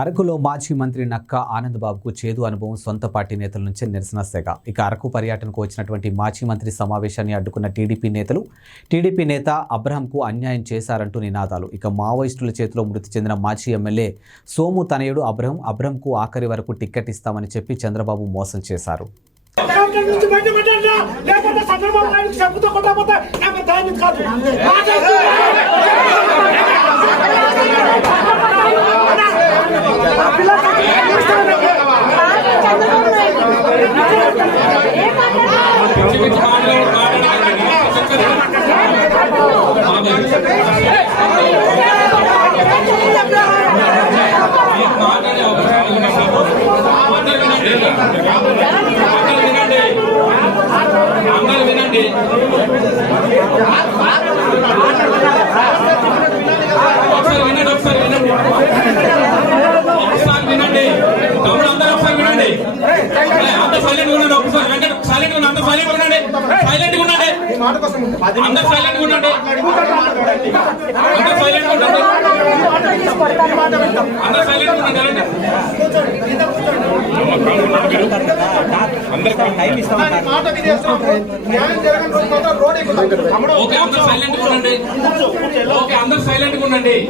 అరకులో మాజీ మంత్రి నక్కా ఆనందబాబుకు చేదు అనుభవం. సొంత పార్టీ నేతల నుంచే నిరసన సెగ. ఇక అరకు పర్యటనకు వచ్చినటువంటి మాజీ మంత్రి సమావేశాన్ని అడ్డుకున్న టీడీపీ నేత అబ్రహంకు అన్యాయం చేశారంటూ నినాదాలు. ఇక మావోయిస్టుల చేతిలో మృతి చెందిన మాజీ ఎమ్మెల్యే సోము తనయుడు అబ్రహంకు ఆఖరి వరకు టిక్కెట్ ఇస్తామని చెప్పి చంద్రబాబు మోసం చేశారు.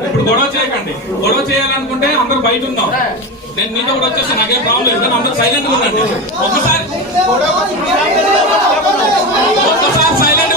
ఇప్పుడు గొడవ చేయకండి. గొడవ చేయాలనుకుంటే అందరూ బయట ఉన్నాం. నేను మీతో కూడా వచ్చేసి నాకేం ప్రాబ్లం లేదు, కానీ అందరూ సైలెంట్ గా ఉండండి. ఒక్కసారి సైలెంట్